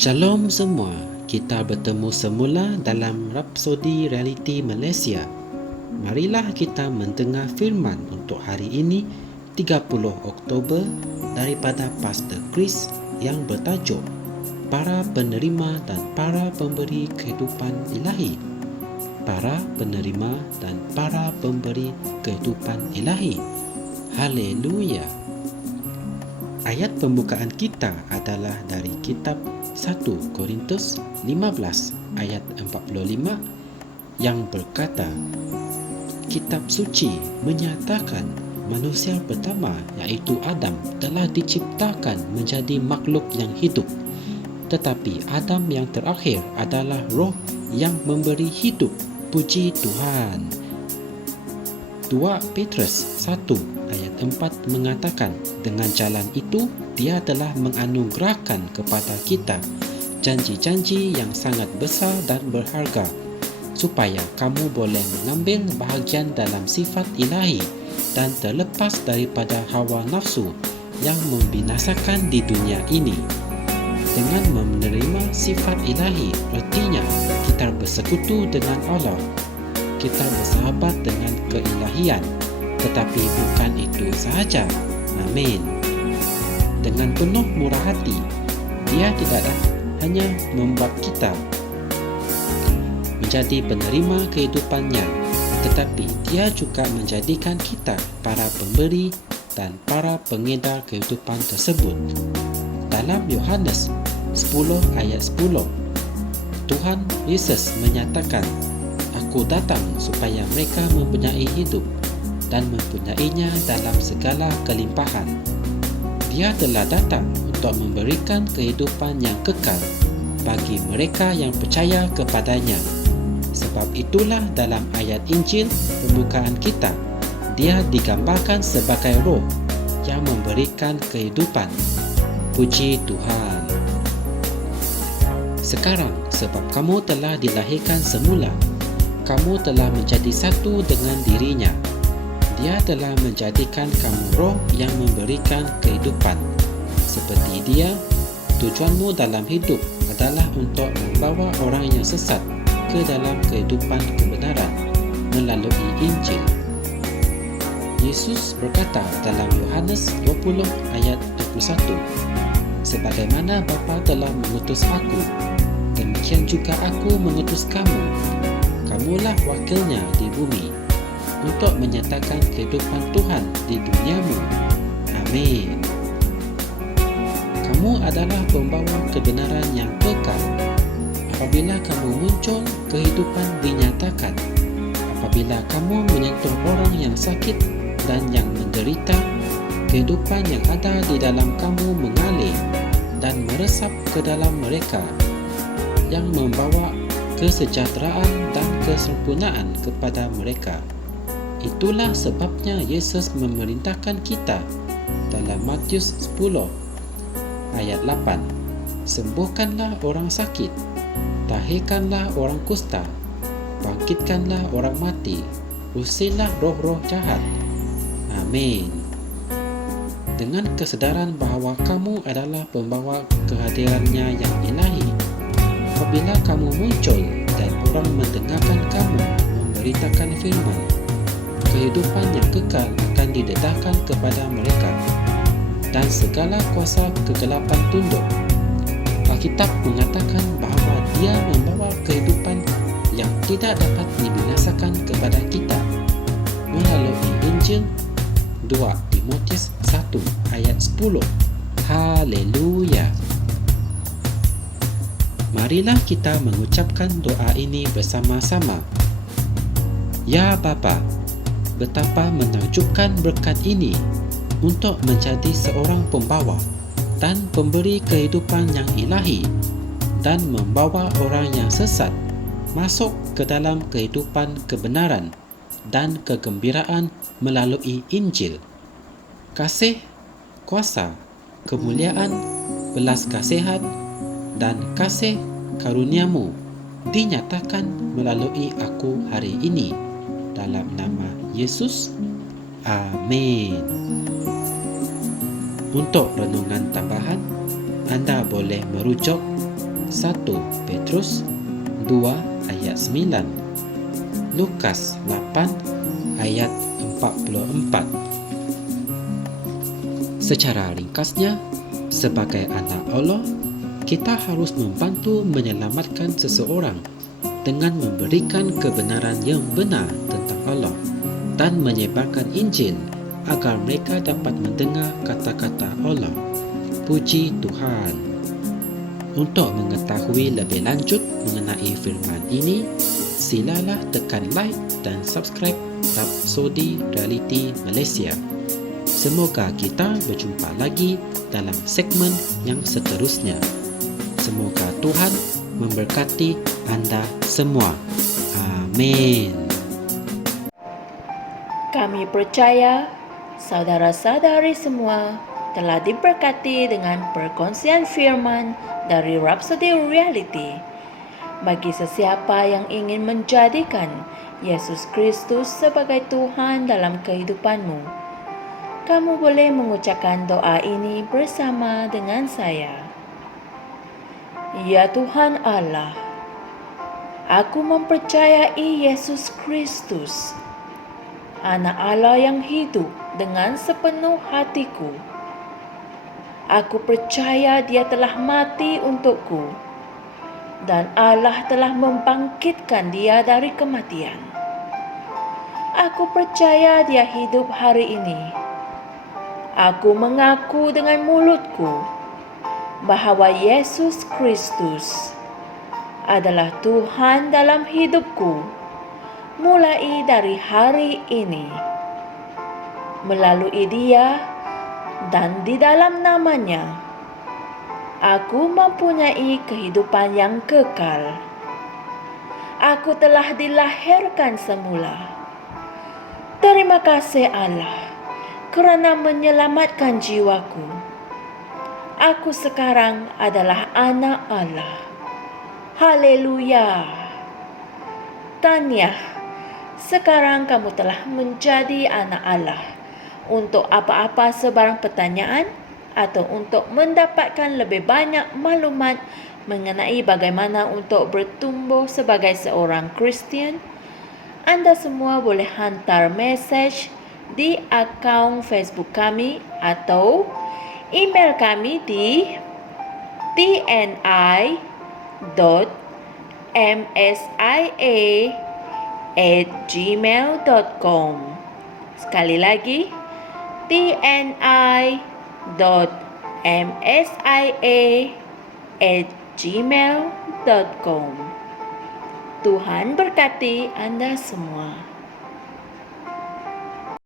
Shalom semua, kita bertemu semula dalam Rapsodi Realiti Malaysia. Marilah kita mendengar firman untuk hari ini 30 Oktober daripada Pastor Chris yang bertajuk Para Penerima dan Para Pemberi Kehidupan Ilahi. Para penerima dan para pemberi kehidupan ilahi. Haleluya. Ayat pembukaan kita adalah dari kitab 1 Korintus 15 ayat 45 yang berkata, Kitab suci menyatakan manusia pertama iaitu Adam telah diciptakan menjadi makhluk yang hidup. Tetapi Adam yang terakhir adalah roh yang memberi hidup. Puji Tuhan. 2 Petrus 1 ayat 4 mengatakan, dengan jalan itu dia telah menganugerahkan kepada kita janji-janji yang sangat besar dan berharga, supaya kamu boleh mengambil bahagian dalam sifat ilahi dan terlepas daripada hawa nafsu yang membinasakan di dunia ini. Dengan menerima sifat ilahi, artinya kita bersekutu dengan Allah. Kita bersahabat dengan keilahian, tetapi bukan itu sahaja. Amin. Dengan penuh murah hati, Dia tidak hanya membuat kita menjadi penerima kehidupannya, tetapi Dia juga menjadikan kita para pemberi dan para pengedar kehidupan tersebut. Dalam Yohanes 10 ayat 10, Tuhan Yesus menyatakan, Aku datang supaya mereka mempunyai hidup dan mempunyainya dalam segala kelimpahan. Dia telah datang untuk memberikan kehidupan yang kekal bagi mereka yang percaya kepadanya. Sebab itulah dalam ayat Injil pembukaan kita, Dia digambarkan sebagai roh yang memberikan kehidupan. Puji Tuhan. Sekarang, sebab kamu telah dilahirkan semula, kamu telah menjadi satu dengan dirinya. Dia telah menjadikan kamu roh yang memberikan kehidupan. Seperti Dia, tujuanmu dalam hidup adalah untuk membawa orang yang sesat ke dalam kehidupan kebenaran melalui Injil. Yesus berkata dalam Yohanes 20 ayat 21, Sebagaimana Bapa telah mengutus aku, demikian juga aku mengutus kamu. Kamulah wakilnya di bumi untuk menyatakan kehidupan Tuhan di duniamu. Amin. Kamu adalah pembawa kebenaran yang kekal. Apabila kamu muncul, kehidupan dinyatakan. Apabila kamu menyentuh orang yang sakit dan yang menderita, kehidupan yang ada di dalam kamu mengalir dan meresap ke dalam mereka, yang membawa kesejahteraan dan kesempurnaan kepada mereka. Itulah sebabnya Yesus memerintahkan kita dalam Matius 10 ayat 8, sembuhkanlah orang sakit, tahirkanlah orang kusta, bangkitkanlah orang mati, usirlah roh-roh jahat. Amin. Dengan kesedaran bahawa kamu adalah pembawa kehadirannya yang ilahi, apabila kamu muncul dan orang mendengarkan kamu memberitakan firman, kehidupan yang kekal akan didedahkan kepada mereka dan segala kuasa kegelapan tunduk. Alkitab mengatakan bahawa Dia membawa kehidupan yang tidak dapat dibinasakan kepada kita melalui Injil 2 Timotius 1 ayat 10. Haleluya. Marilah kita mengucapkan doa ini bersama-sama. Ya Bapa, betapa menakjubkan berkat ini untuk menjadi seorang pembawa dan pemberi kehidupan yang ilahi dan membawa orang yang sesat masuk ke dalam kehidupan kebenaran dan kegembiraan melalui Injil. Kasih, kuasa, kemuliaan, belas kasihan dan kasih karuniamu dinyatakan melalui aku hari ini. Dalam nama Yesus. Amin. Untuk renungan tambahan, anda boleh merujuk 1 Petrus 2 ayat 9, Lukas 8 ayat 44. Secara ringkasnya, sebagai anak Allah, kita harus membantu menyelamatkan seseorang dengan memberikan kebenaran yang benar tentang Allah dan menyebarkan Injil agar mereka dapat mendengar kata-kata Allah. Puji Tuhan. Untuk mengetahui lebih lanjut mengenai firman ini, silalah tekan like dan subscribe Rhapsody Reality Malaysia. Semoga kita berjumpa lagi dalam segmen yang seterusnya. Semoga Tuhan memberkati anda semua. Amin. Kami percaya saudara-saudari semua telah diberkati dengan perkongsian firman dari Rhapsody Reality. Bagi sesiapa yang ingin menjadikan Yesus Kristus sebagai Tuhan dalam kehidupanmu, kamu boleh mengucapkan doa ini bersama dengan saya. Ya Tuhan Allah, aku mempercayai Yesus Kristus, Anak Allah yang hidup dengan sepenuh hatiku. Aku percaya Dia telah mati untukku dan Allah telah membangkitkan Dia dari kematian. Aku percaya Dia hidup hari ini. Aku mengaku dengan mulutku bahawa Yesus Kristus adalah Tuhan dalam hidupku mulai dari hari ini. Melalui Dia dan di dalam nama-Nya, aku mempunyai kehidupan yang kekal. Aku telah dilahirkan semula. Terima kasih Allah kerana menyelamatkan jiwaku. Aku sekarang adalah anak Allah. Haleluya. Tahniah, sekarang kamu telah menjadi anak Allah. Untuk apa-apa sebarang pertanyaan atau untuk mendapatkan lebih banyak maklumat mengenai bagaimana untuk bertumbuh sebagai seorang Kristian, anda semua boleh hantar mesej di akaun Facebook kami atau email kami di tni.msia@gmail.com. Sekali lagi, tni.msia@gmail.com. Tuhan berkati anda semua.